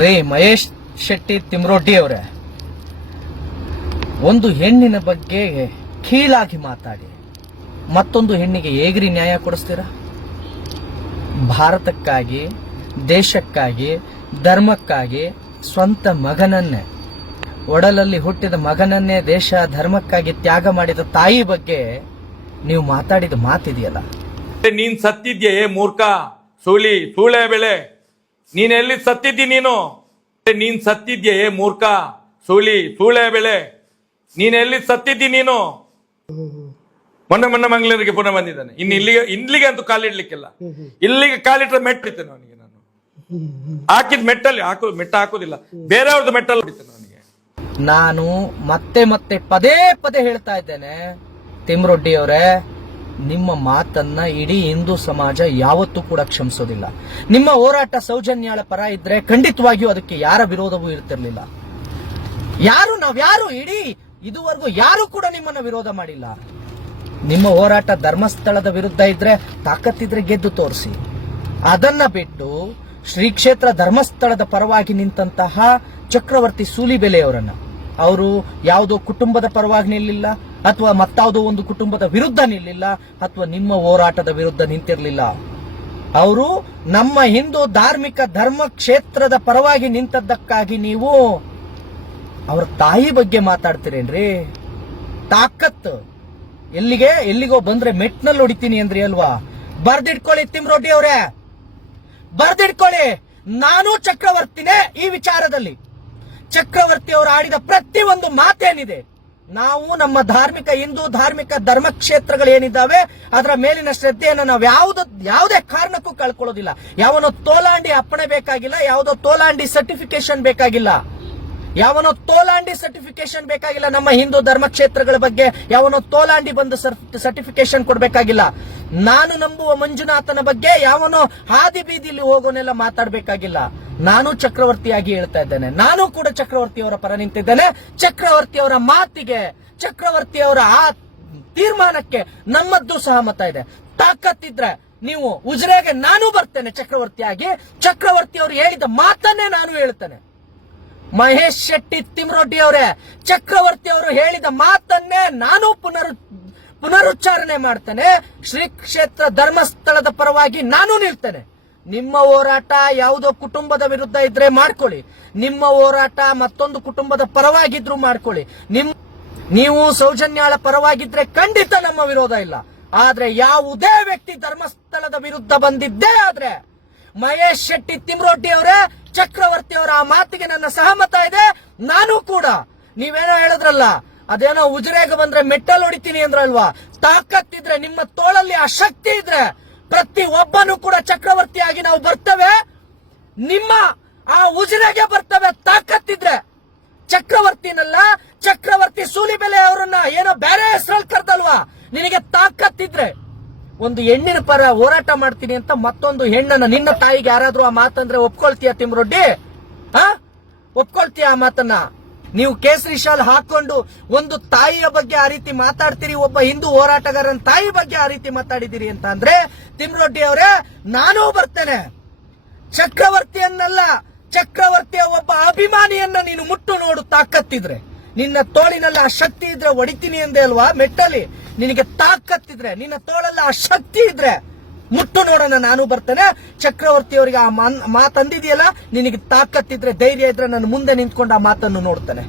ರೇ ಮಹೇಶ್ ಶೆಟ್ಟಿ ತಿಮ್ರೋಟಿ ಅವರೇ, ಒಂದು ಹೆಣ್ಣಿನ ಬಗ್ಗೆ ಕೀಳಾಗಿ ಮಾತಾಡಿ ಮತ್ತೊಂದು ಹೆಣ್ಣಿಗೆ ಹೇಗ್ರಿ ನ್ಯಾಯ ಕೊಡಿಸ್ತೀರಾ? ಭಾರತಕ್ಕಾಗಿ, ದೇಶಕ್ಕಾಗಿ, ಧರ್ಮಕ್ಕಾಗಿ ಸ್ವಂತ ಮಗನನ್ನೇ, ಒಡಲಲ್ಲಿ ಹುಟ್ಟಿದ ಮಗನನ್ನೇ ದೇಶ ಧರ್ಮಕ್ಕಾಗಿ ತ್ಯಾಗ ಮಾಡಿದ ತಾಯಿ ಬಗ್ಗೆ ನೀವು ಮಾತಾಡಿದ ಮಾತಿದೆಯಲ್ಲ. ನೀನ್ ಸತ್ತಿದ್ಯೆ ಮೂರ್ಖ, ಸೂಳೆ ಬೆಳೆ, ನೀನ್ ಎಲ್ಲಿ ಸತ್ತಿದ್ದಿ? ನೀನ್ ಸತ್ತಿದ್ಯೆ ಮೂರ್ಖ, ಸೂಳೆ ಬೆಳೆ, ನೀನ್ ಎಲ್ಲಿ ಸತ್ತಿದ್ದಿ? ಮೊನ್ನೆ ಮಂಗಳೂರಿಗೆ ಪುನಃ ಬಂದಿದ್ದಾನೆ. ಇನ್ನು ಇಲ್ಲಿಗೆ ಅಂತೂ ಕಾಲಿಡ್ಲಿಕ್ಕಿಲ್ಲ. ಇಲ್ಲಿಗೆ ಕಾಲಿಟ್ರೆ ಮೆಟ್ಟಿರ್ತೇನೆ ಅವನಿಗೆ. ನಾನು ಹಾಕಿದ್ ಮೆಟ್ಟಲ್ಲಿ ಮೆಟ್ಟ ಹಾಕೋದಿಲ್ಲ, ಬೇರೆಯವ್ರದ್ದು ಮೆಟ್ಟಲ್ಲಿ ಹೊಡಿತೇನೆ ಅವನಿಗೆ. ನಾನು ಮತ್ತೆ ಮತ್ತೆ ಪದೇ ಪದೇ ಹೇಳ್ತಾ ಇದ್ದೇನೆ ತಿಮ್ರೊಡ್ಡಿ ಅವರೇ, ನಿಮ್ಮ ಮಾತನ್ನ ಇಡೀ ಹಿಂದೂ ಸಮಾಜ ಯಾವತ್ತೂ ಕೂಡ ಕ್ಷಮಿಸೋದಿಲ್ಲ. ನಿಮ್ಮ ಹೋರಾಟ ಸೌಜನ್ಯಾಳ ಪರ ಇದ್ರೆ ಖಂಡಿತವಾಗಿಯೂ ಅದಕ್ಕೆ ಯಾರ ವಿರೋಧವೂ ಇರ್ತಿರ್ಲಿಲ್ಲ. ನಾವ್ಯಾರು ಇಡೀ ಇದುವರೆಗೂ ಯಾರು ಕೂಡ ನಿಮ್ಮನ್ನ ವಿರೋಧ ಮಾಡಿಲ್ಲ. ನಿಮ್ಮ ಹೋರಾಟ ಧರ್ಮಸ್ಥಳದ ವಿರುದ್ಧ ಇದ್ರೆ, ತಾಕತ್ತಿದ್ರೆ ಗೆದ್ದು ತೋರಿಸಿ. ಅದನ್ನ ಬಿಟ್ಟು ಶ್ರೀ ಕ್ಷೇತ್ರ ಧರ್ಮಸ್ಥಳದ ಪರವಾಗಿ ನಿಂತಹ ಚಕ್ರವರ್ತಿ ಸೂಲಿಬೆಲೆಯವರನ್ನ, ಅವರು ಯಾವುದೋ ಕುಟುಂಬದ ಪರವಾಗಿ ನಿಲ್ಲಿಲ್ಲ, ಅಥವಾ ಮತ್ತಾವುದೋ ಒಂದು ಕುಟುಂಬದ ವಿರುದ್ಧ ನಿಲ್ಲಿಲ್ಲ, ಅಥವಾ ನಿಮ್ಮ ಹೋರಾಟದ ವಿರುದ್ಧ ನಿಂತಿರಲಿಲ್ಲ. ಅವರು ನಮ್ಮ ಹಿಂದೂ ಧಾರ್ಮಿಕ ಧರ್ಮ ಕ್ಷೇತ್ರದ ಪರವಾಗಿ ನಿಂತದ್ದಕ್ಕಾಗಿ ನೀವು ಅವರ ತಾಯಿ ಬಗ್ಗೆ ಮಾತಾಡ್ತೀರೇನ್ರಿ? ತಾಕತ್ತು ಎಲ್ಲಿಗೋ ಬಂದ್ರೆ ಮೆಟ್ನಲ್ಲಿ ಹೊಡಿತೀನಿ ಅಂದ್ರಿ ಅಲ್ವಾ? ಬರ್ದಿಟ್ಕೊಳ್ಳಿ ತಿಮ್ರೋಟಿ ಅವರೇ, ಬರ್ದಿಟ್ಕೊಳ್ಳಿ. ನಾನು ಚಕ್ರವರ್ತಿನೇ ಈ ವಿಚಾರದಲ್ಲಿ. ಚಕ್ರವರ್ತಿ ಅವರು ಆಡಿದ ಪ್ರತಿಯೊಂದು ಮಾತೇನಿದೆ, ನಾವು ನಮ್ಮ ಹಿಂದೂ ಧಾರ್ಮಿಕ ಧರ್ಮ ಕ್ಷೇತ್ರಗಳೇನಿದ್ದಾವೆ ಅದರ ಮೇಲಿನ ಶ್ರದ್ಧೆಯನ್ನು ನಾವು ಯಾವುದೇ ಕಾರಣಕ್ಕೂ ಕಳ್ಕೊಳ್ಳೋದಿಲ್ಲ. ಯಾವನೋ ತೋಲಾಂಡಿ ಅಪ್ಪಣೆ ಬೇಕಾಗಿಲ್ಲ, ಯಾವುದೋ ತೋಲಾಂಡಿ ಸರ್ಟಿಫಿಕೇಶನ್ ಬೇಕಾಗಿಲ್ಲ, ನಮ್ಮ ಹಿಂದೂ ಧರ್ಮ ಕ್ಷೇತ್ರಗಳ ಬಗ್ಗೆ ಯಾವನೋ ತೋಲಾಂಡಿ ಬಂದು ಸರ್ಟಿಫಿಕೇಶನ್ ಕೊಡ್ಬೇಕಾಗಿಲ್ಲ. ನಾನು ನಂಬುವ ಮಂಜುನಾಥನ ಬಗ್ಗೆ ಯಾವನೋ ಹಾದಿ ಬೀದಿಲಿ ಹೋಗೋನೆಲ್ಲ ಮಾತಾಡಬೇಕಾಗಿಲ್ಲ. ನಾನು ಚಕ್ರವರ್ತಿಯಾಗಿ ಹೇಳ್ತಾ ಇದ್ದೇನೆ, ನಾನು ಕೂಡ ಚಕ್ರವರ್ತಿಯವರ ಪರ ನಿಂತಿದ್ದೇನೆ. ಚಕ್ರವರ್ತಿಯವರ ಮಾತಿಗೆ, ಚಕ್ರವರ್ತಿಯವರ ಆ ತೀರ್ಮಾನಕ್ಕೆ ನಮ್ಮದ್ದು ಸಹಮತ ಇದೆ. ತಾಕತ್ತಿದ್ರೆ ನೀವು ಉಜಿರೆಗೆ ನಾನು ಬರ್ತೇನೆ ಚಕ್ರವರ್ತಿಯಾಗಿ. ಚಕ್ರವರ್ತಿಯವರು ಹೇಳಿದ ಮಾತನ್ನೇ ನಾನು ಹೇಳ್ತೇನೆ. ಮಹೇಶ್ ಶೆಟ್ಟಿ ತಿಮ್ರೋಟಿ ಅವರೇ, ಚಕ್ರವರ್ತಿ ಅವರು ಹೇಳಿದ ಮಾತನ್ನೇ ನಾನು ಪುನರುಚ್ಚಾರಣೆ ಮಾಡ್ತೇನೆ. ಶ್ರೀ ಕ್ಷೇತ್ರ ಧರ್ಮಸ್ಥಳದ ಪರವಾಗಿ ನಾನು ನಿಲ್ತೇನೆ. ನಿಮ್ಮ ಹೋರಾಟ ಯಾವುದೋ ಕುಟುಂಬದ ವಿರುದ್ಧ ಇದ್ರೆ ಮಾಡ್ಕೊಳ್ಳಿ, ನಿಮ್ಮ ಹೋರಾಟ ಮತ್ತೊಂದು ಕುಟುಂಬದ ಪರವಾಗಿದ್ರು ಮಾಡ್ಕೊಳ್ಳಿ. ನೀವು ಸೌಜನ್ಯಾಳ ಪರವಾಗಿದ್ರೆ ಖಂಡಿತ ನಮ್ಮ ವಿರೋಧ ಇಲ್ಲ. ಆದ್ರೆ ಯಾವುದೇ ವ್ಯಕ್ತಿ ಧರ್ಮಸ್ಥಳದ ವಿರುದ್ಧ ಬಂದಿದ್ದೇ ಆದ್ರೆ, ಮಹೇಶ್ ಶೆಟ್ಟಿ ತಿಮ್ರೋಟಿ ಅವರೇ, ಚಕ್ರವರ್ತಿ ಅವರ ಆ ಮಾತಿಗೆ ನನ್ನ ಸಹಮತ ಇದೆ. ನಾನು ಕೂಡ, ನೀವೇನೋ ಹೇಳಿದ್ರಲ್ಲ, ಅದೇನೋ ಉಜಿರೆಗೆ ಬಂದ್ರೆ ಮೆಟ್ಟಲ್ ಹೊಡಿತೀನಿ ಅಂದ್ರಲ್ವಾ, ತಾಕತ್ತಿದ್ರೆ, ನಿಮ್ಮ ತೋಳಲ್ಲಿ ಆ ಶಕ್ತಿ ಇದ್ರೆ ಪ್ರತಿ ಒಬ್ಬನು ಕೂಡ ಚಕ್ರವರ್ತಿಯಾಗಿ ನಾವು ಬರ್ತೇವೆ. ನಿಮ್ಮ ಆ ಉಜಿರೆಗೆ ಬರ್ತೇವೆ ತಾಕತ್ತಿದ್ರೆ. ಚಕ್ರವರ್ತಿನಲ್ಲ, ಚಕ್ರವರ್ತಿ ಸೂಲಿಬೆಲೆ ಅವರನ್ನ ಏನೋ ಬೇರೆ ಹೆಸರಲ್ಲಿ ಕರ್ದಲ್ವಾ, ನಿನಗೆ ತಾಕತ್ತಿದ್ರೆ ಒಂದು ಹೆಣ್ಣಿನ ಪರ ಹೋರಾಟ ಮಾಡ್ತೀನಿ ಅಂತ ಮತ್ತೊಂದು ಹೆಣ್ಣನ್ನ, ನಿನ್ನ ತಾಯಿಗೆ ಯಾರಾದ್ರೂ ಆ ಮಾತಂದ್ರೆ ಒಪ್ಕೊಳ್ತೀಯ ತಿಮ್ರೊಡ್ಡಿ? ಒಪ್ಕೊಳ್ತೀಯ ಆ ಮಾತನ್ನ? ನೀವು ಕೇಸರಿ ಶಾಲ್ ಹಾಕೊಂಡು ಒಂದು ತಾಯಿಯ ಬಗ್ಗೆ ಆ ರೀತಿ ಮಾತಾಡ್ತೀರಿ, ಒಬ್ಬ ಹಿಂದೂ ಹೋರಾಟಗಾರನ ತಾಯಿ ಬಗ್ಗೆ ಆ ರೀತಿ ಮಾತಾಡಿದಿರಿ ಅಂತ ಅಂದ್ರೆ, ತಿಮ್ರೊಡ್ಡಿ ಅವರೇ, ನಾನೂ ಬರ್ತೇನೆ. ಚಕ್ರವರ್ತಿಯನ್ನಲ್ಲ, ಚಕ್ರವರ್ತಿಯ ಒಬ್ಬ ಅಭಿಮಾನಿಯನ್ನ ನೀನು ಮುಟ್ಟು ನೋಡು. ತಾಕತ್ತಿದ್ರೆ, ನಿನ್ನ ತೋಳಿನಲ್ಲಿ ಆ ಶಕ್ತಿ ಇದ್ರೆ ಹೊಡಿತೀನಿ ಅಂದೆ ಅಲ್ವಾ ಮೆಟ್ಟಲಿ. ನಿನಗೆ ತಾಕತ್ತಿದ್ರೆ, ನಿನ್ನ ತೋಳಲ್ಲ ಆ ಶಕ್ತಿ ಇದ್ರೆ ಮುಟ್ಟು ನೋಡೋಣ, ನಾನು ಬರ್ತೇನೆ. ಚಕ್ರವರ್ತಿ ಅವರಿಗೆ ಆ ಮಾತಂದಿದೆಯಲ್ಲ, ನಿನಗೆ ತಾಕತ್ತಿದ್ರೆ, ಧೈರ್ಯ ಇದ್ರೆ ನಾನು ಮುಂದೆ ನಿಂತ್ಕೊಂಡು ಆ ಮಾತನ್ನು ನೋಡ್ತೇನೆ.